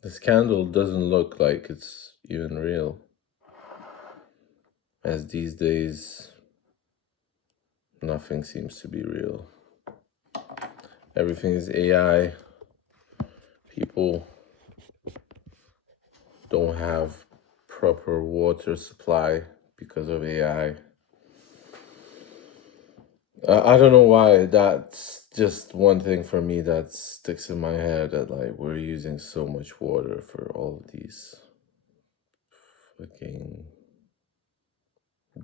This candle doesn't look like it's even real, as these days nothing seems to be real. Everything is AI. People don't have proper water supply because of AI. I don't know why. That's just one thing for me that sticks in my head, that like we're using so much water for all of these fucking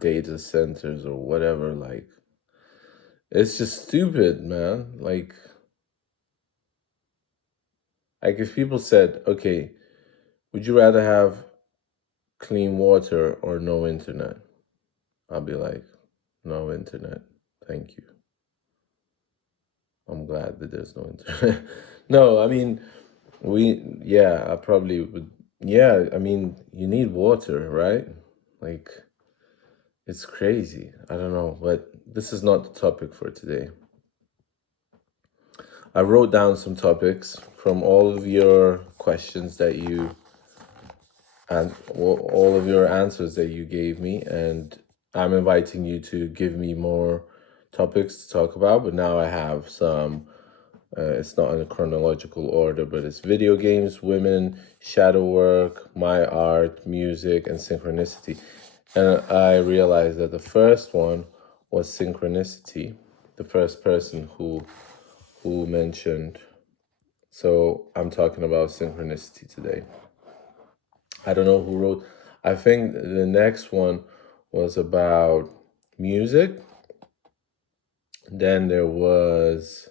data centers or whatever. Like, it's just stupid, man. Like if people said, okay, would you rather have clean water or no internet? I'll be like, no internet, thank you. I'm glad that there's no internet. No, I mean, I probably would. Yeah, I mean, you need water, right? Like, it's crazy. I don't know, but this is not the topic for today. I wrote down some topics from all of your questions that you, and all of your answers that you gave me, and I'm inviting you to give me more topics to talk about. But now I have some. It's not in a chronological order, but it's video games, women, shadow work, my art, music, and synchronicity. And I realized that the first one was synchronicity, the first person who mentioned. So I'm talking about synchronicity today. I don't know who wrote. I think the next one was about music. Then there was,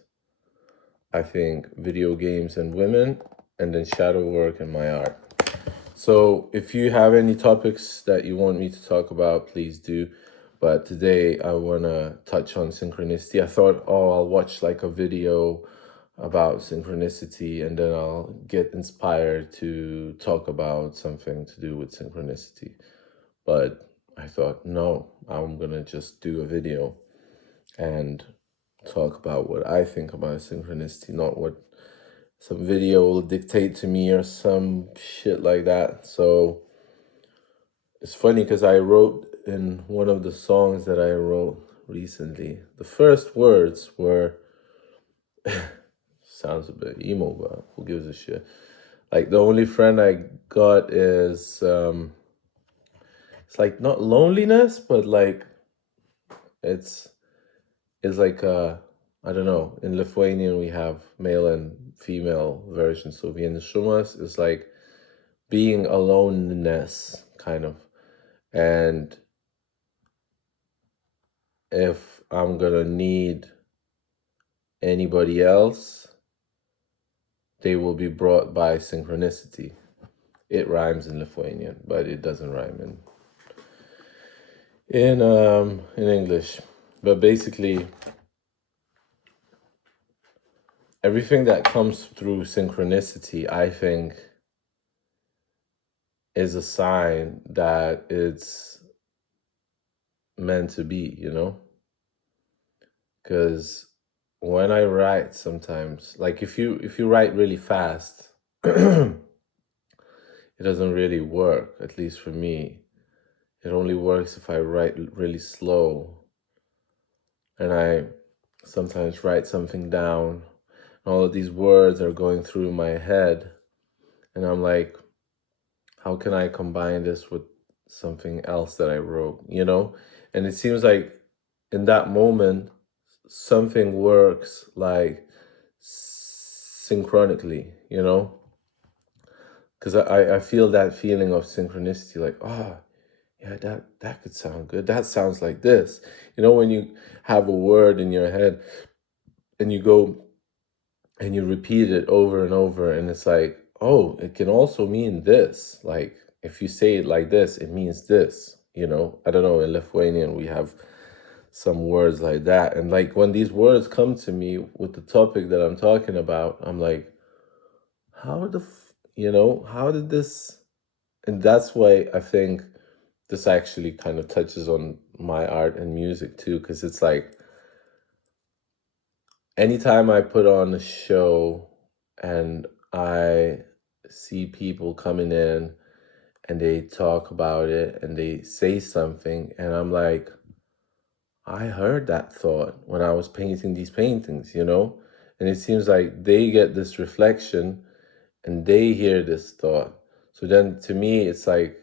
I think, video games and women, and then shadow work and my art. So if you have any topics that you want me to talk about, please do. But today I want to touch on synchronicity. I thought, I'll watch like a video about synchronicity and then I'll get inspired to talk about something to do with synchronicity. But I thought, no, I'm going to just do a video and talk about what I think about synchronicity, not what some video will dictate to me or some shit like that. So it's funny because I wrote in one of the songs that I wrote recently, the first words were, sounds a bit emo, but who gives a shit? Like, the only friend I got is, it's like not loneliness, but like it's like I don't know. In Lithuanian we have male and female versions. So vienišumas is like being aloneness, kind of. And if I'm gonna need anybody else, they will be brought by synchronicity. It rhymes in Lithuanian, but it doesn't rhyme in English. But basically, everything that comes through synchronicity, I think, is a sign that it's meant to be, you know? Because when I write sometimes, like if you write really fast, it doesn't really work, at least for me. It only works if I write really slow. And I sometimes write something down, and all of these words are going through my head. And I'm like, how can I combine this with something else that I wrote, you know? And it seems like in that moment, something works like synchronically, you know? Because I feel that feeling of synchronicity, like, yeah, that could sound good. That sounds like this. You know, when you have a word in your head and you go and you repeat it over and over, and it's like, oh, it can also mean this. Like, if you say it like this, it means this, you know? I don't know, in Lithuanian, we have some words like that. And like, when these words come to me with the topic that I'm talking about, I'm like, how how did this? And that's why I think this actually kind of touches on my art and music too, because it's like, anytime I put on a show and I see people coming in and they talk about it and they say something, and I'm like, I heard that thought when I was painting these paintings, you know? And it seems like they get this reflection and they hear this thought. So then to me, it's like,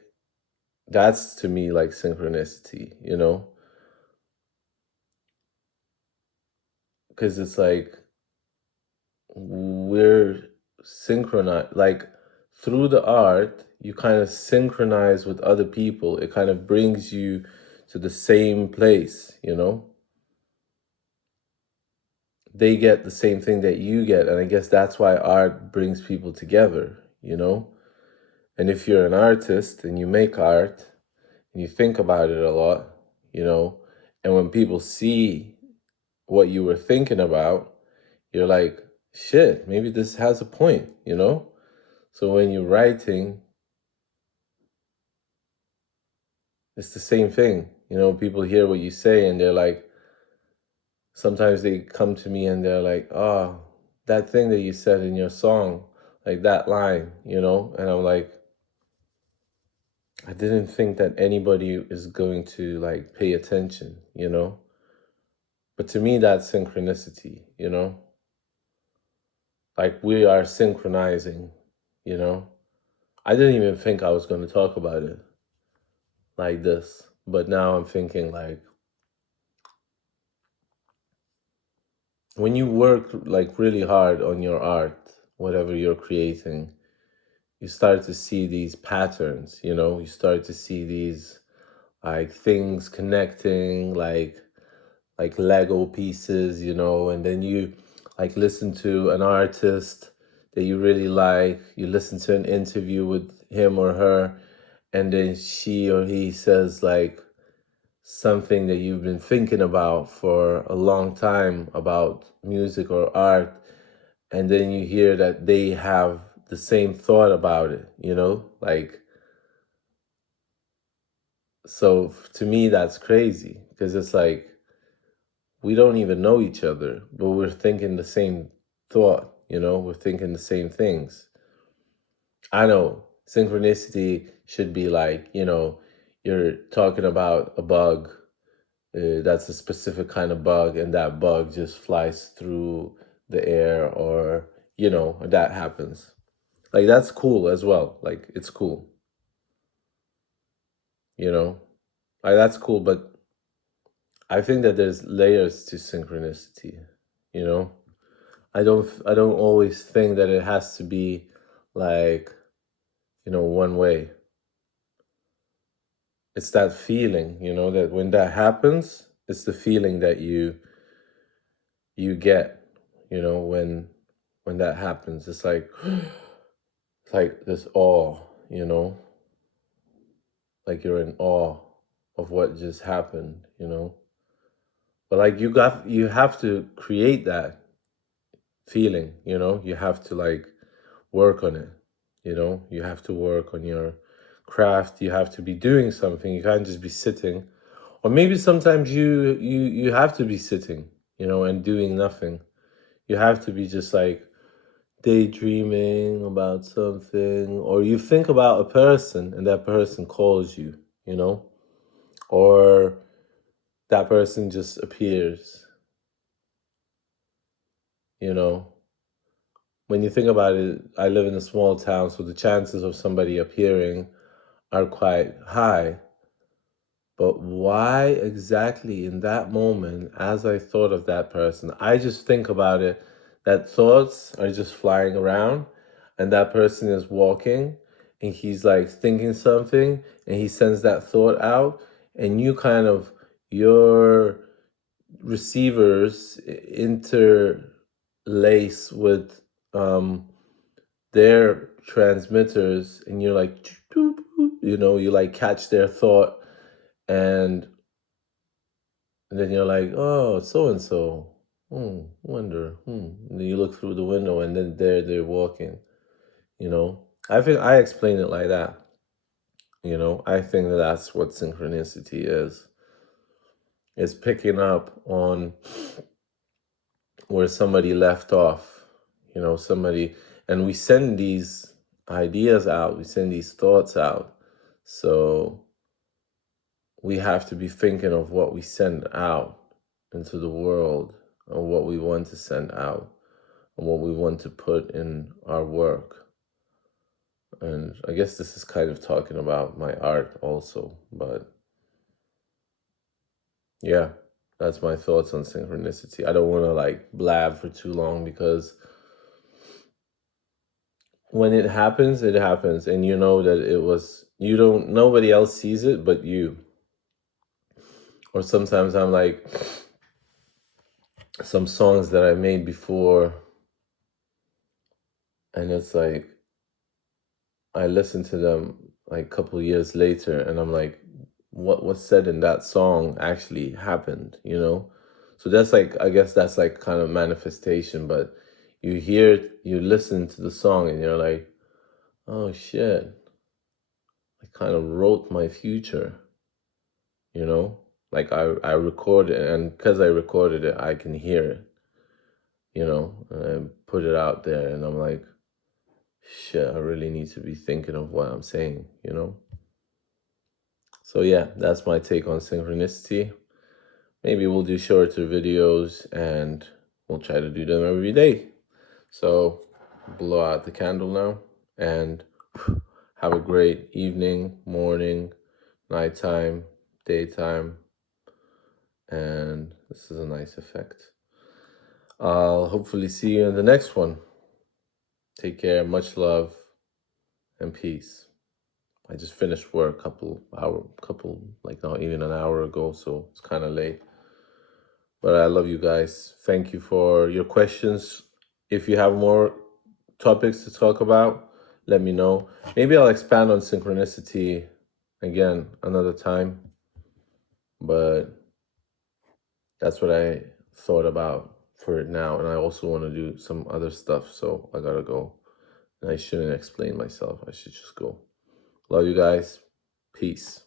that's to me like synchronicity, you know? Because it's like we're synchronized, like through the art, you kind of synchronize with other people. It kind of brings you to the same place, you know? They get the same thing that you get. And I guess that's why art brings people together, you know? And if you're an artist and you make art and you think about it a lot, you know, and when people see what you were thinking about, you're like, shit, maybe this has a point, you know? So when you're writing, it's the same thing. You know, people hear what you say and they're like, sometimes they come to me and they're like, oh, that thing that you said in your song, like that line, you know? And I'm like, I didn't think that anybody is going to like pay attention, you know? But to me, that's synchronicity, you know? Like we are synchronizing, you know? I didn't even think I was going to talk about it like this. But now I'm thinking like, when you work like really hard on your art, whatever you're creating, you start to see these patterns, you know? You start to see these like things connecting, like Lego pieces, you know, and then you like listen to an artist that you really like, you listen to an interview with him or her, and then she or he says like something that you've been thinking about for a long time about music or art, and then you hear that they have the same thought about it, you know, like, so to me that's crazy because it's like we don't even know each other, but we're thinking the same thought, you know, we're thinking the same things. I know synchronicity should be like, you know, you're talking about a bug, that's a specific kind of bug, and that bug just flies through the air, or, you know, that happens. Like, that's cool as well. Like, it's cool, you know, like, that's cool, but I think that there's layers to synchronicity, you know? I don't always think that it has to be like, you know, one way. It's that feeling, you know, that when that happens, it's the feeling that you get, you know, when that happens. It's like it's like this awe, you know, like you're in awe of what just happened, you know. But like you have to create that feeling, you know. You have to like work on it, you know. You have to work on your craft. You have to be doing something. You can't just be sitting. Or maybe sometimes you have to be sitting, you know, and doing nothing. You have to be just like daydreaming about something, or you think about a person and that person calls you, you know, or that person just appears, you know. When you think about it, I live in a small town, so the chances of somebody appearing are quite high. But why exactly in that moment, as I thought of that person, I just think about it, that thoughts are just flying around and that person is walking and he's like thinking something and he sends that thought out, and you kind of, your receivers interlace with their transmitters, and you're like, you know, you like catch their thought, and then you're like, oh, so and so. Wonder. And then you look through the window, and then there they're walking. You know, I think I explain it like that. You know, I think that that's what synchronicity is. It's picking up on where somebody left off. You know, somebody, and we send these ideas out, we send these thoughts out. So we have to be thinking of what we send out into the world, and what we want to send out, and what we want to put in our work. And I guess this is kind of talking about my art also, but yeah, that's my thoughts on synchronicity. I don't want to like blab for too long, because when it happens, and you know that it was, nobody else sees it but you. Or sometimes I'm like, some songs that I made before, and it's like, I listen to them like a couple years later, and I'm like, what was said in that song actually happened, you know? So that's like, I guess that's like kind of manifestation, but you listen to the song and you're like, oh shit, I kind of wrote my future, you know? Like I recorded it, and because I recorded it, I can hear it, you know? And I put it out there, and I'm like, shit, I really need to be thinking of what I'm saying, you know? So yeah, that's my take on synchronicity. Maybe we'll do shorter videos, and we'll try to do them every day. So blow out the candle now, and have a great evening, morning, nighttime, daytime. And this is a nice effect. I'll hopefully see you in the next one. Take care, much love, and peace. I just finished work like not even an hour ago, so it's kind of late. But I love you guys. Thank you for your questions. If you have more topics to talk about, let me know. Maybe I'll expand on synchronicity again another time. But that's what I thought about for it now. And I also want to do some other stuff, so I gotta go. And I shouldn't explain myself. I should just go. Love you guys. Peace.